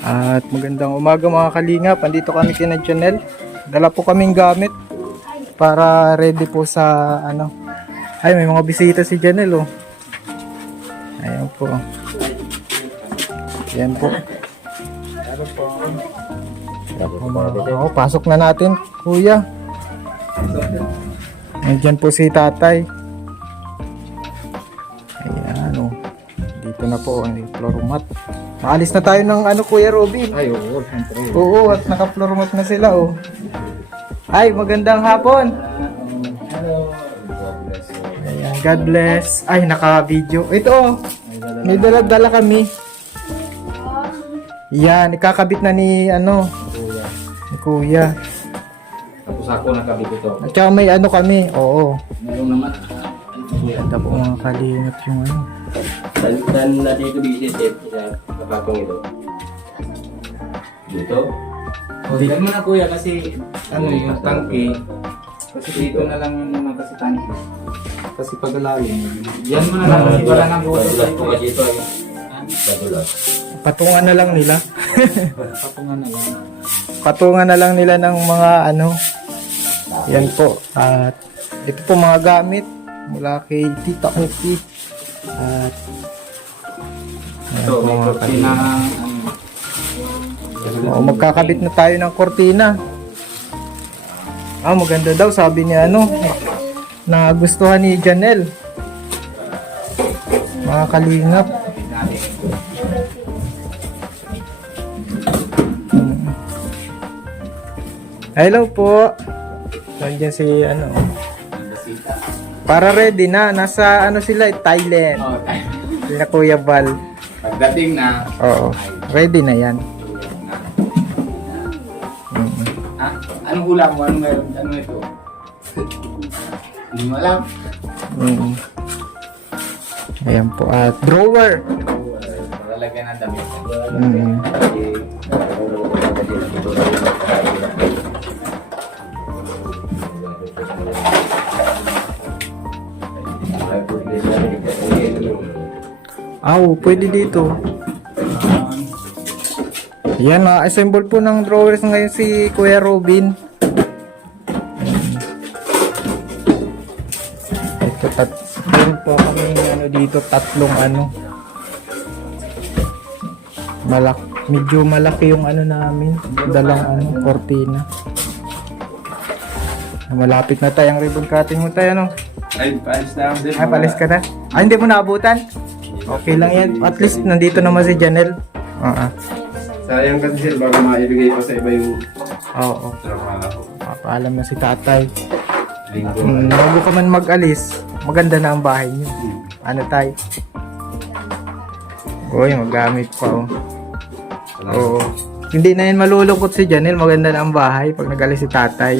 At magandang umaga mga kalingap. Andito kami kina Janelle. Dala po kaming gamit para ready po sa ano. Ay, may mga bisita si Janelle, oh. Ayan po. Ayan po. Oh, pasok na natin, kuya. Nandiyan po si tatay. Ayan, oh. Dito na po ang floor mat. Maalis na tayo ng ano, Kuya Robin. Ay, oo, siyempre. Oo, at naka-floor mat na sila, oh. Ay, magandang hapon. Hello. God bless you. Ayan, God bless. Ay, naka-video. Ito, oh. May dala-dala kami. Yan, ikakabit na ni, ano, Kuya. ni Kuya. Tapos ako nakabit ito. At saka may ano kami, oo. Meron naman. Ganda po mga kalingap yung ano. Dan na dito bisit sa kapatong ito. Dito? O, diyan mo na kuya kasi ano yung tangke. Kasi dito na lang yun naman kasi tangke. Kasi pag lalim. Diyan mo na lang kasi wala nang buto. Badulat po kasi ito ay. Badulat. Patungan na lang nila. Patungan na lang. Patungan na lang nila ng mga ano. Yan po. At ito po mga gamit mula kay Tita Oki. At ayan Ito, po may mga kortina. O, magkakabit na tayo ng kortina. Ah, maganda daw sabi ni ano. Nagustuhan ni Janelle. Mga kalingap. Hello po. Nandiyan si ano. Para ready na. Nasa ano sila, Thailand. Oh, Sila Kuya Val. pagdating na. Oo. Ready na yan. Ah, anong ulam mo? Anong meron? Ano ito? Hindi mo alam. Mm. Ayan po. At drawer. Malalagyan ng damit. Mm. Pwede dito. Yan, assemble po ng drawers ngayon si Kuya Robin. Ito, meron po kami ano dito, tatlong ano. Medyo malaki yung ano namin, dalang ano, cortina. Malapit na tayo ang ribbon cutting mo tayo, ano? Ay, paalis na ako din. Ay, palis ka na? Ah, hindi mo naabutan? Okay lang yan. At least nandito naman si Janelle. Sayang kasi sir, baka maibigay pa sa iba yung Oo. trabaho. Paalam na si tatay. Linggo. Bago ka man mag-alis, maganda na ang bahay niyo. Ano tayo? Uy, magamit pa, oh. Oo. Hindi na yan malulungkot si Janelle. Maganda na ang bahay pag nag-alis si tatay.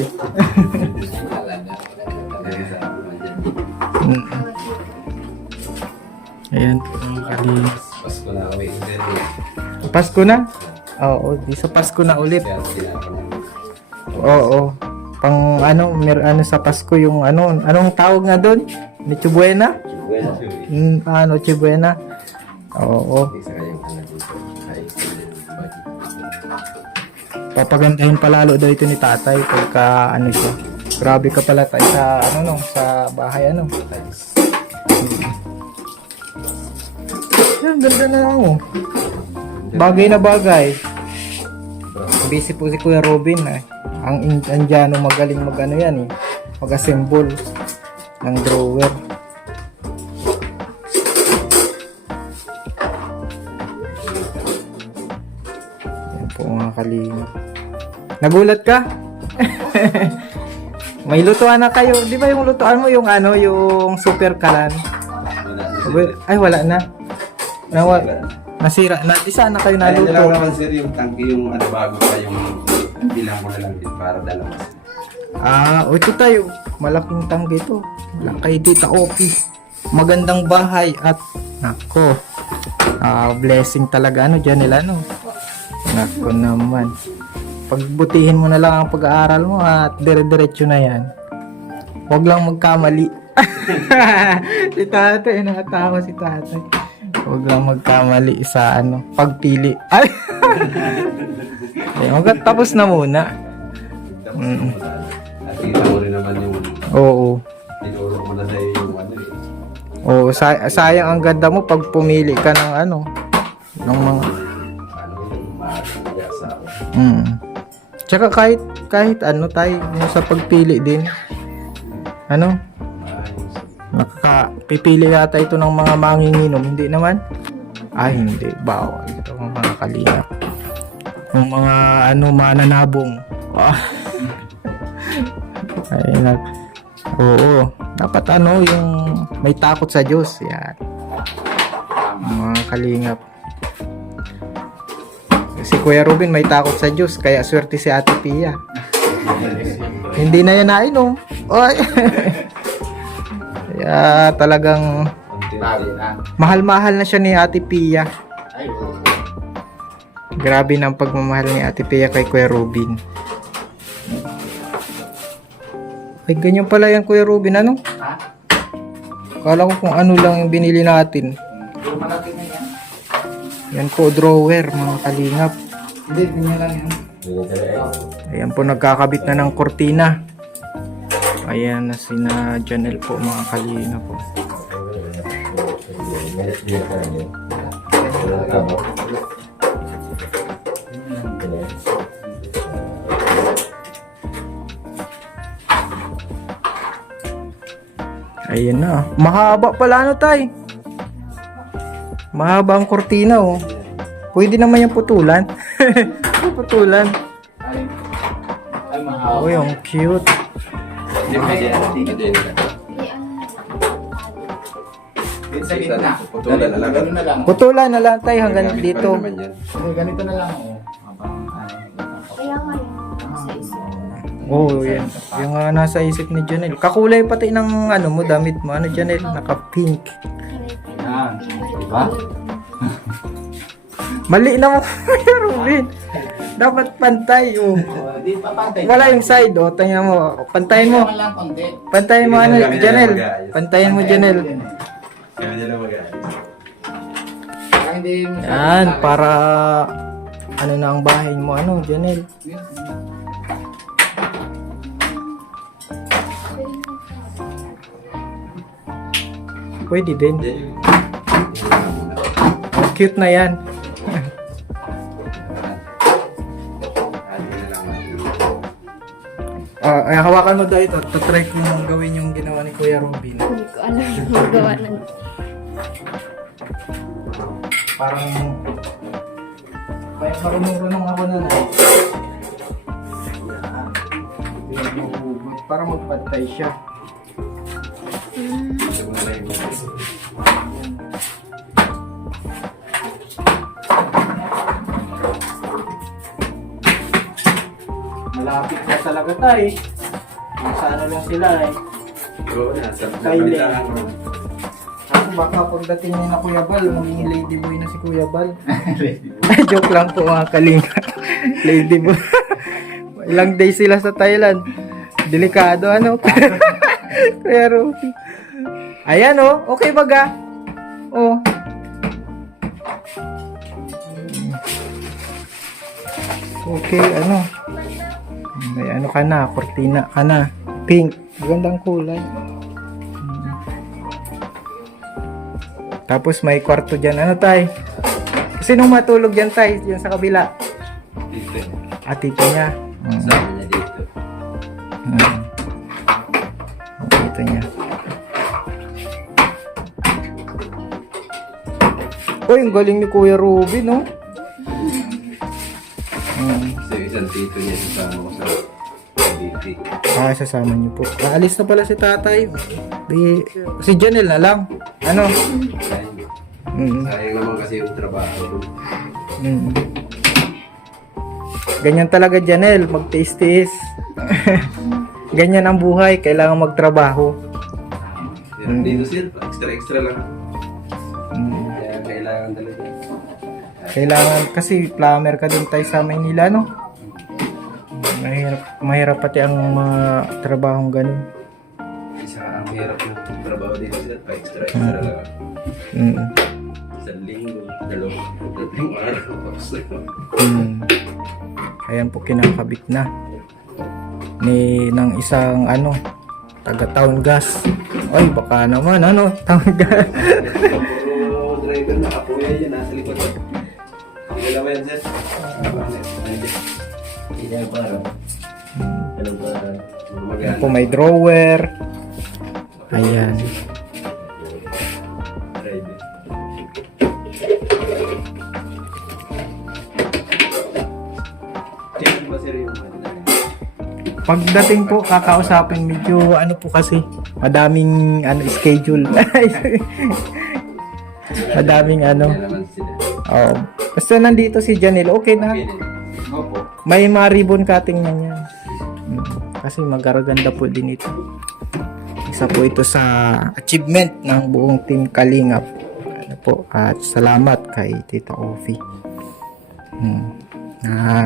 Ayan. Pasko na kami. Pasko na? Oo, di sa Pasko na ulit. Oo. Pang ano, ano sa Pasko yung ano, anong tawag nga doon? Noche Buena? Noche Buena. Oo. Papagandahin palalo daw ito ni tatay pagka ano siya. Grabe ka pala tayo sa ano no, sa bahay ano. Ang ganda na lang, oh. Bagay na bagay. Busy po si Kuya Robin, eh. Ang Indiano magaling mag-ano yan, eh. Mag-assemble ng drawer. Yan po mga kalinga. Nagulat ka? May lutuan na kayo. Di ba yung lutuan mo yung ano, yung super kalan? Ay, wala na. Nasira na. Isa na kayo Ay, naluto. lang naman sir yung tangke yung ano bago pa yung bilang mo na lang din para dalawa. Ito tayo. Malaking tanggi ito. Kay Tita Oki. Magandang bahay at nako. Blessing talaga ano dyan nila no. Nako naman. Pagbutihin mo na lang ang pag-aaral mo at dire-diretso na yan. Huwag lang magkamali. Si tatay, nakatawa si tatay. Huwag lang magkamali sa ano, pagpili. Ay! Hanggang tapos na muna. Tapos na wala. At kita mo rin naman yung Oo. tinuro mo na sa'yo yung ano eh. Oo, sayang ang ganda mo pag pumili ka ng ano, ng mga... Ano yung maaari sa Tsaka kahit ano tayo sa pagpili din. Ano? Pipili yata ito ng mga manginginom, hindi naman? Ay, hindi. Bawal. Ito ang mga kalingap. Yung mga ano, mananabong. Ay, oo. Dapat ano, yung may takot sa Diyos. Yan. Mga kalingap. Si Kuya Ruben may takot sa Diyos, kaya swerte si Ate Pia. Hindi na yan nainom. Oy. Kaya talagang mahal-mahal na siya ni Ate Pia. Grabe na ang pagmamahal ni Ate Pia kay Kuya Ruben. Ay, ganyan pala yan Kuya Ruben, ano? Ha? Kala ko kung ano lang yung binili natin. Malaki na yan. Yan po, drawer, mga kalingap. Hindi, ganyan lang yan. Ayan po, nagkakabit na ng kortina. Ayan na sina Janelle po, mga kalingap po. Ayan na. Mahaba pala ano tay. Mahaba ang kortina oh. Pwede naman yung putulan. Putulan. Ay, mahal. Oh, yung cute. Sa gitna. Putulan na lang. Ganun na lang. Putulan na lang tay hanggang dito. Ganito na lang. Oh. Habang, Kaya nga yun, sa isip. Oh, yan. Yung nasa isip ni Janelle. Kakulay pati ng ano mo, damit mo. Ano Janelle? Naka-pink. Yan. Diba? Mali naman Kuya Ruben. Dapat pantay. Oh. Di pa pantay. Wala yung side. Oh. Tingnan mo. Pantayin mo. Naman lang konti. Pantayin mo ano, Janelle. Pantayin mo Janelle. Kaya nila mag-aayos. Para hindi mo Yan, para ano na ang bahay mo. Ano, Janelle? Pwede din. Oh, cute na yan. Ay, hawakan mo daw ito. Tatry ko yung gawin yung ginawa ni Kuya Robin. Hindi ko alam yung magawa ng... Parang may marunong ako na na. Para magpantay siya. Malapit na talaga tayo. Nasa ano lang sila eh. Oo, nasa Thailand. Ako baka pagdating niya na Kuya Bal, maging ladyboy na si Kuya Bal. Joke lang po mga kalinga. Ladyboy. Ilang days sila sa Thailand. Delikado ano. Pero ayan oh, okay baga. Oh. Okay, ano. May ano ka na, kortina ka na. Pink. Magandang kulay. Tapos may kwarto dyan. Ano tay? Sinong matulog dyan tay? Dyan sa kabila. Dito. Tito niya. Sabi niya dito. Tito niya. Uy, ang galing ni Kuya Ruben, no? So, isang tito niya sa DT. Sasama niyo po. Aalis na pala si tatay. Si Janelle na lang. Ano? Sayang naman kasi yung trabaho. Ganyan talaga Janelle, magtiis-tiis. Ganyan ang buhay, kailangan magtrabaho. Dito sir, extra lang. Kaya kailangan talaga. Kailangan, kasi plumber ka din tayo sa Maynila, no? Mahirap pati ang mga trabahong ganun. Isa ang hirap ng trabaho dito sir, extra lang. Sa Isang linggo, dalawang araw. Tapos na yun. Ayan po kinakabit na ng isang taga Town Gas. Ay, baka naman Town Gas. Puro driver na kapuya yan, nasa likod. Hindi ka naman yan, sir. Hindi ako araw. Ayan po may drawer. Ayan. Driver. Check ba sir yung Pagdating po, kakausapin medyo po kasi, madaming schedule. Madaming Yan naman sila. Oh. Basta nandito si Janelle, okay na. Okay din. Opo. May mga ribbon cutting na yan. Kasi magaganda po din ito. Isa po ito sa achievement ng buong Team Kalingap. At salamat kay Tita Ofi.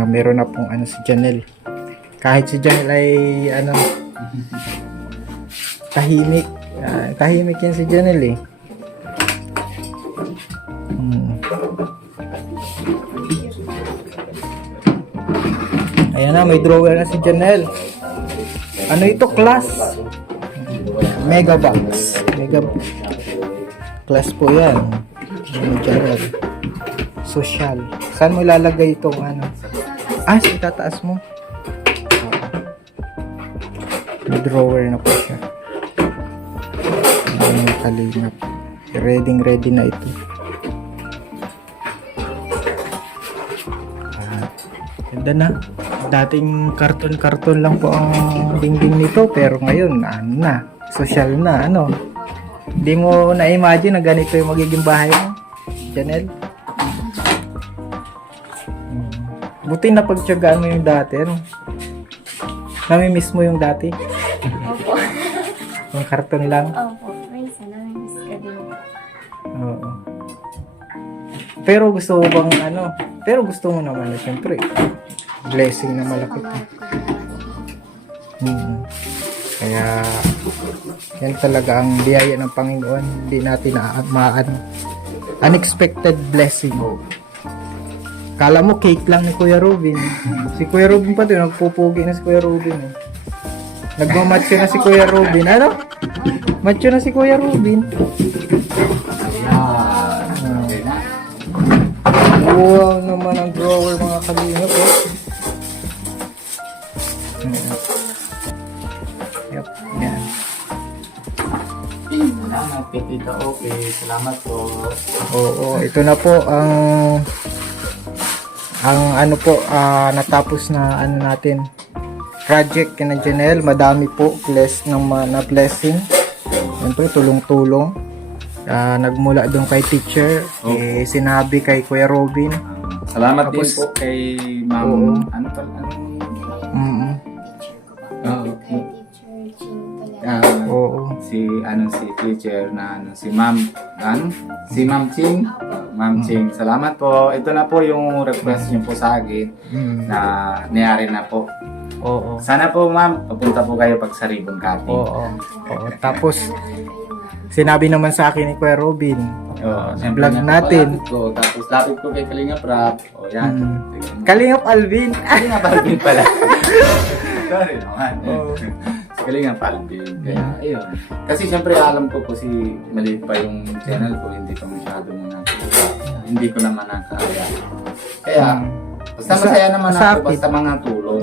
Meron na pong si Janelle. Kahit si Janelle ay tahimik. Tahimik yan si Janelle eh. Ayan na, may drawer na si Janelle. Ano ito? Class? Megabox. Class po yan. Janelle. Social. Saan mo ilalagay itong itataas mo? May drawer na po siya. Ayan yung Kalingap. Ready na ito. Ganda na. Dating karton lang po ang dingding nito, pero ngayon social na Hindi mo na-imagine na ganito yung magiging bahay mo, Janelle. Buti na pagtiyagaan mo yung dati, Nami-miss mo yung dati? Opo. Yung karton lang? Opo. Minsan, namimiss ka din. Oo. Pero gusto mo bang pero gusto mo naman siyempre. Blessing na malaki to. Kaya yan talaga ang biyaya ng Panginoon. Hindi natin unexpected blessing. Kala mo cake lang ni Kuya Robin. Si Kuya Robin pa doon, nagpupugi na si Kuya Robin. Nagmamatcho na si Kuya Robin. Macho na si Kuya Robin. Wow naman ang drawer mga Kalingap Yep, yan. Salamat, Tita Okay. Salamat po. Oo, ito na po natapos na natin project kina Janelle. Madami po na blessing. Yan po, tulong-tulong. Nagmula doon kay teacher, sinabi kay Kuya Robin. Salamat din Tapos, po kay Ma'am. Si teacher na si Ma'am Ching. Ma'am Ching, salamat po. Ito na po yung request niyo po sa akin na niyari na po. Oo. Sana po ma'am, papunta po kayo pag sa ribbon cutting. Oo. Tapos sinabi naman sa akin ni Kuya Robin, vlog natin. Tapos lapit ko kay Kalingap Rap. O yan. Kalingap Alvin. Kalingap Alvin pala. Sorry naman. Kalingap Alvin. Kaya ayun. Kasi syempre alam ko po maliit pa yung channel ko, hindi pa masyado hindi ko naman nakakaya. Kaya basta masaya naman ako basta mga tulong.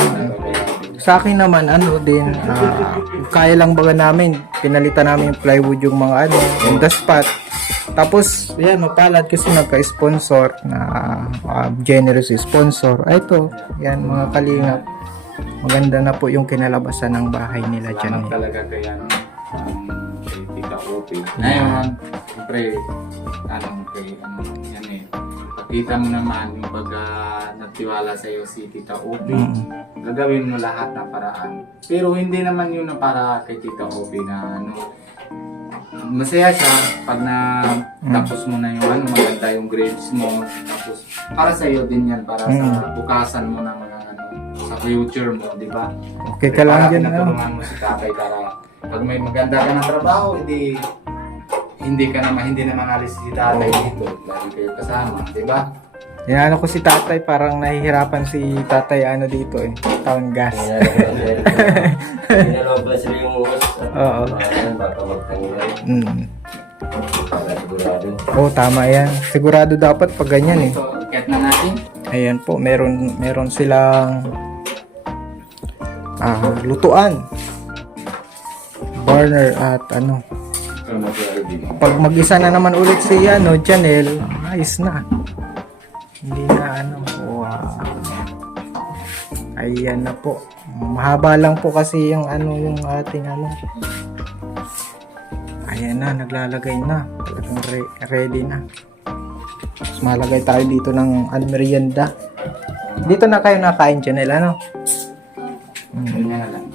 Sa akin naman kaya lang baga namin, pinalitan namin yung plywood yung mga on the spot. Tapos yan, mapalad kasi nagka-sponsor na generous sponsor. Ito, yan mga Kalingap. Maganda na po yung kinalabasan ng bahay nila dyan. Salamat talaga kay kay Tita Opi. Ngayon, siyempre, pakita mo naman yung pag nagtiwala sa iyo si Tita Opi. Gagawin mo lahat ng paraan. Pero hindi naman yun na para kay Tita Opi na masaya siya pag tapos mo na yung maganda yung grades mo. Tapos para sa iyo din yan, para sa bukasan mo na mga sa future mo, di ba? Okay ka lang yan. Natulungan mo si tatay para pag may maganda ka ng trabaho, hindi naman alis si tatay dito. Lagi kayo kasama, di ba? Yan ko si tatay, parang nahihirapan si tatay ano dito eh. Town gas. Pinalobas sila yung uros. Oo. Baka magtangilan. Para sigurado. Oo, tama yan. Sigurado dapat pag ganyan eh. So, get na natin. Ayan po, meron silang lutuan. Burner at ano. Pag mag-isa na naman ulit si Janelle, ayos na. Hindi na ano. Wow. Ayan na po. Mahaba lang po kasi yung yung ating Ayan na, naglalagay na. Talagang ready na. Tapos malagay tayo dito ng merienda. Dito na kayo nakain, Janelle, ano? Ganyan na lang.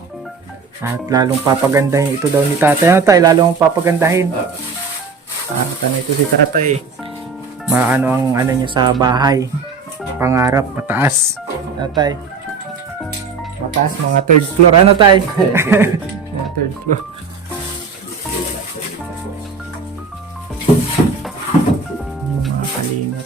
At lalong papagandahin ito daw ni tatay. Ano tayo? Lalong papagandahin. Ano ito si tatay. Maano ang niya sa bahay. Pangarap, mataas. Tatay. Mataas, mga third floor. Ano tay? Mga third floor. Yung mga kalingap.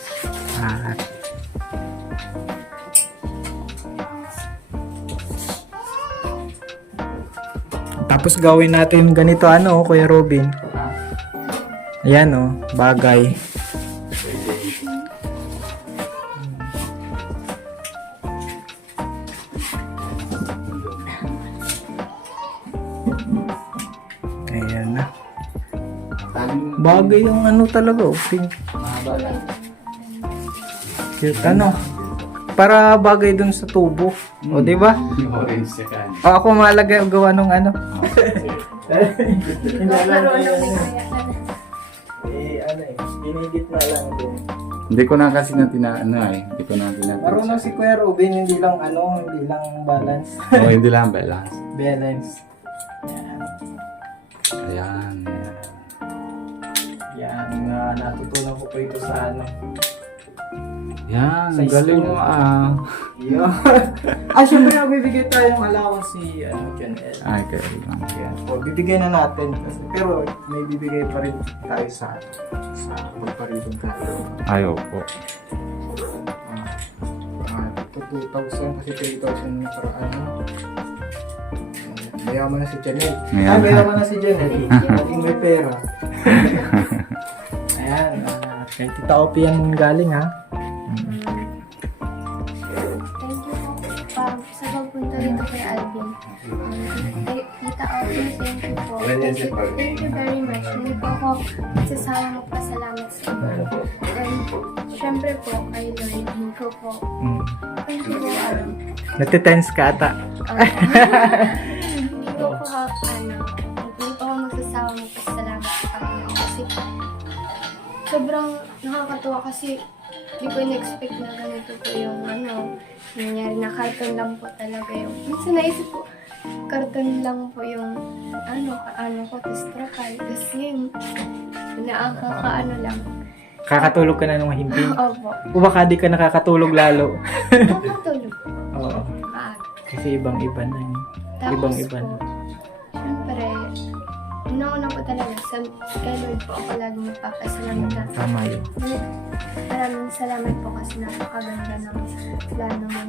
Tapos gawin natin ganito Kuya Robin. Ayan bagay. Ayan na. Bagay yung talaga pink. Mahaba lang. Cute para bagay dun sa tubo. O di ba? Yung orange sa kanin. Ako malagay gawa nung Binigit na lang din. Hindi ko na kasi hindi ko na tinapos. Marunong si Kuya Robin, hindi lang hindi lang balance. Hindi lang balance. Balance. Ayan. Yan, natutunan ko pa ito sa Yan, Sa galing school. mo Yeah. Syempre bibigay tayong allowance si Janelle. Ay, kaya Yan. So, bibigay na natin. Pero may bibigay pa rin tayo sa magparitong tayo. Ayaw po. Ito 2,000 kasi 3,000 para mayaman na si Janelle. Mayaman na si Janelle. Ating may pera. Ayan. Kay Tita Opie yan galing Thank you po sa pagpunta dito kay Alvin. Tita Audrey, thank you po. Thank you very much. Hindi po ako magsasawa magpasalamat sa inyo. And syempre po, kay Lord, hindi ko po. Thank you po, Natitense ka ata. Hindi ko po hindi po ako magsasawa magpasalamat sa Panginoon. Kasi sobrang nakakatuwa kasi hindi ko in-expect na ganito po yung nangyari na karton lang po talaga yung. Minsan naisip ko, karton lang po yung ko, testrapal. Kasi yung lang. Kakatulog ka na nung hindi. Opo. O baka di ka nakakatulog lalo. Nakatulog. Oo. Kasi ibang-iba na yun. Tapos Ibang-iba po, na. syempre, una po talaga, kay Lord po ako lagi magpapasalamat na. Tama yun. Maraming salamat po kasi napakaganda ng plano mo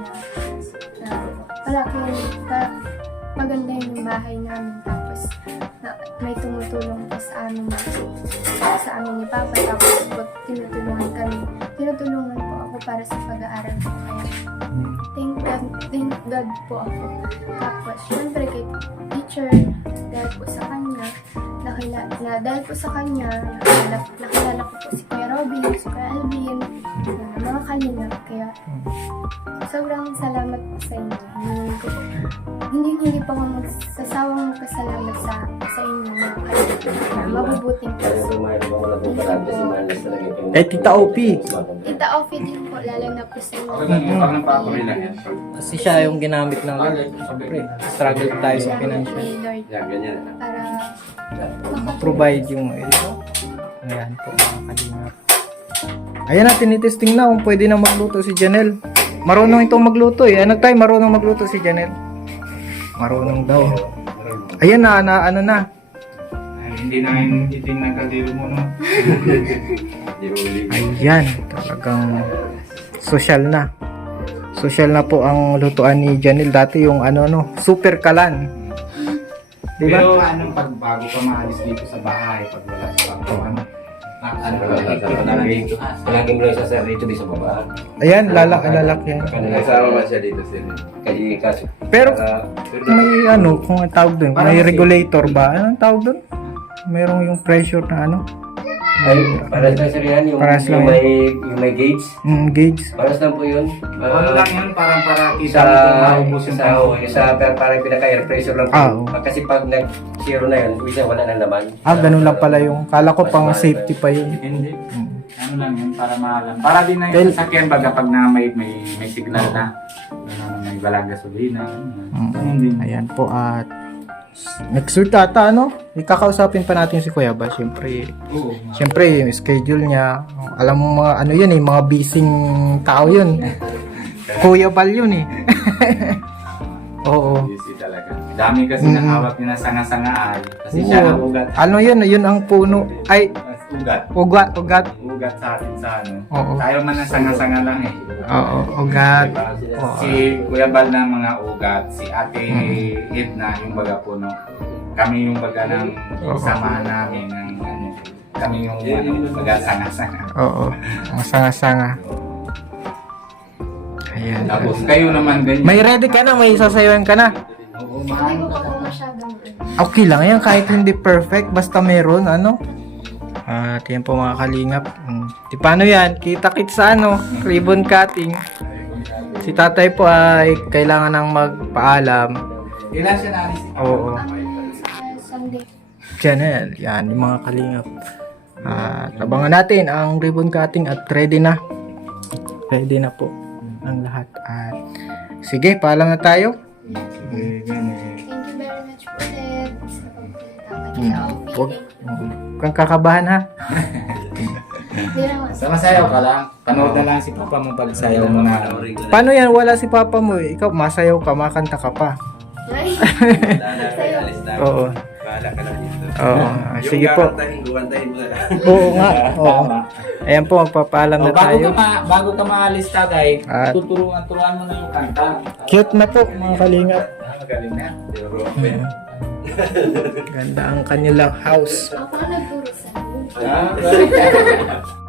na paganda yung bahay namin. Tapos may tumutulong po sa amin ni Papa. Tapos po tinutulungan po ako para sa pag-aaral ko. Kaya thank God po ako. Tapos syempre kay teacher, dahil po sa kanya, nakilala ko po si Kuya Robin, si Kuya Alvin, mga kalingap. Kaya sobrang salamat po sa inyo. Hindi pa ako magsasawang magpasalamat sa inyo mga kalingap. Mabubuting po. Tita Opie. Tita Opie din po, lalo na po sa inyo. Parang papawi lang yan. Kasi siya yung ginamit ng siyempre, struggle tayo sa financial. Kay Lord, Yan, ganyan. para Provide yung ito. Ayan po mga kalingap. Ayan na, tinitesting na kung pwede na magluto si Janelle. Marunong itong magluto Ano tayo, marunong magluto si Janelle? Marunong daw. Ayan na. hindi na iting ng kaldero mo, no? Ayan, talagang social na. Social na po ang lutuan ni Janelle. Dati yung super kalan. Diba? Pero anong pagbago ka maalis dito sa bahay pag wala Palagi mo lang siya sa rito di sa baba. Ayan, lalak yan. Kasama man siya dito sir. Kasi kaso. Pero may kung ang tawag doon, may regulator ba? Anong tawag doon? Merong yung pressure na Ay, paras lang sir yan. Paras lang Yung may gauge. gauge. Paras lang po yun. ano lang yun, parang para kita Sa, mo kung maubos yung parang pinaka-air pressure lang po. Oo. Kasi pag nag-zero na yun, isa wala nang laman. Ganun lang pala yung, kala ko pang safety pa yun. Hindi. Ano lang yun, para maalam. Para din na yung sasakyan baga pag na may signal na. May walang gasolina. Ganun din. Ayan po at next week ata ikakausapin pa natin si Kuya Ba. Oo. Siyempre yung schedule niya, alam mo mga yun mga busy tao yun. Kuya Bal yun Oo. Busy talaga. Dami kasi nakawak niya na sanga-sangaan. Kasi siya ang ugat. Yun ang puno. Ay, Ugat. ugat. Ugat sa atin sa Oo. Tayo man ang sanga-sanga lang Oo, ugat. Diba? Oo. Si Kuya Bal na mga ugat. Si Ate Edna yung baga puno. Kami yung baga ng samahan namin. Kami yung baga sanga-sanga. Oo. Ang sanga-sanga. Ayan. Tapos kayo naman ganyan. May ready ka na, may sasayawan ka na. Oo, Hindi mahal ko ka pa po na. masyadong Okay lang yan, kahit hindi perfect, basta meron, At yan po mga kalingap. Di paano yan? Kita-kit sa ribbon cutting. Si tatay po ay kailangan ng magpaalam. Ilan siya nalis? Oo. Sunday. Janelle, yan yung mga kalingap. At abangan natin ang ribbon cutting at ready na. Ready na po ang lahat. At sige, paalam na tayo. Sige, ganyan. Thank you very much po, Dad. Sa pagpunta. Huwag kang kakabahan ha. Hindi naman. Sa masayaw ka lang. Panood na lang si Papa mo pag sayaw mo na. Paano yan? Wala si papa mo. Ikaw masayaw ka, makanta ka pa. Ay, Alis na. Oo. Bahala ka lang dito. Oo. Sige po. Guwantahin mo na lang. Oo nga. Oo. Ayan po, magpapaalam na tayo. Bago ka maalis tagay, At- turuan mo na yung kanta. Cute na po mga kalingap. Magaling na. Ganda ang kanilang house. ako ang nagturo sa inyo. Ah,